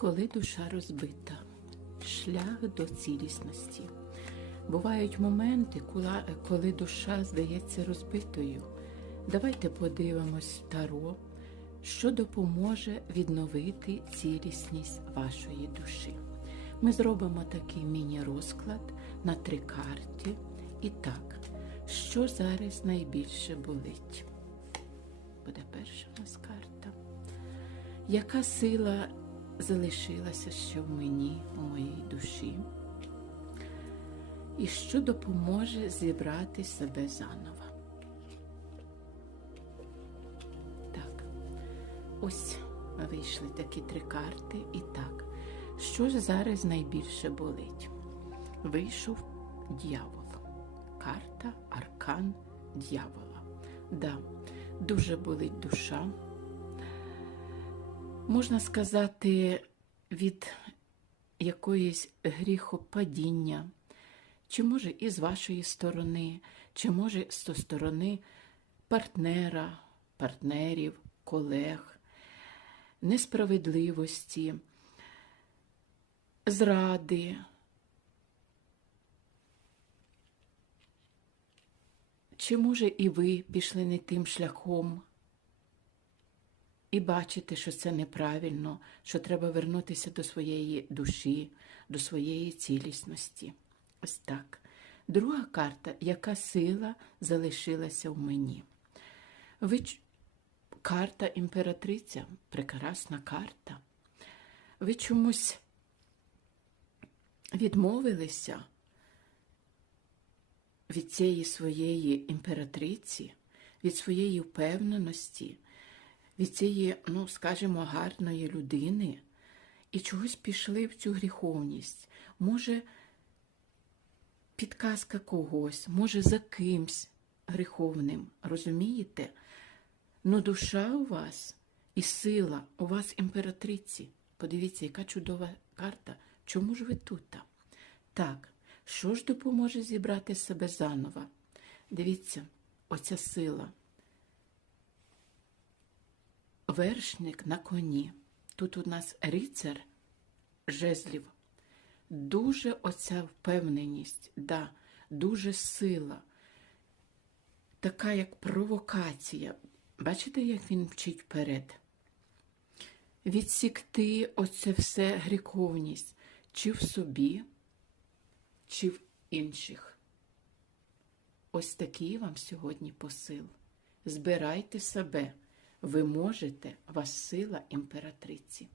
Коли душа розбита, шлях до цілісності. Бувають моменти, коли душа здається розбитою. Давайте подивимось Таро, що допоможе відновити цілісність вашої душі. Ми зробимо такий міні-розклад на три карти. І так, що зараз найбільше болить? Буде перша у нас карта. Яка сила залишилася ще в мені, у моїй душі? І що допоможе зібрати себе заново? Так, ось вийшли такі три карти. І так, що ж зараз найбільше болить? Вийшов дьявол. Карта Аркан дьявола. Да, дуже болить душа можна сказати, від якоїсь гріхопадіння, чи може і з вашої сторони, чи може з то сторони партнера, партнерів, колег, несправедливості, зради. Чи може і ви пішли не тим шляхом? І бачите, що це неправильно, що треба вернутися до своєї душі, до своєї цілісності. Ось так. Друга карта, яка сила залишилася в мені. Ви карта імператриця, прекрасна карта. Ви чомусь відмовилися від цієї своєї імператриці, від своєї впевненості від цієї, ну, скажімо, гарної людини і чогось пішли в цю гріховність. Може, підказка когось, може, за кимсь гріховним, розумієте? Ну, душа у вас і сила у вас імператриці. Подивіться, яка чудова карта. Чому ж ви тут? Так, що ж допоможе зібрати себе заново? Дивіться, оця сила вершник на коні. Тут у нас рицар жезлів. Дуже оця впевненість, да, дуже сила, така як провокація. Бачите, як він вчить вперед? Відсікти оце все гріховність чи в собі, чи в інших. Ось такий вам сьогодні посил. Збирайте себе. Ви можете, вас сила імператриці.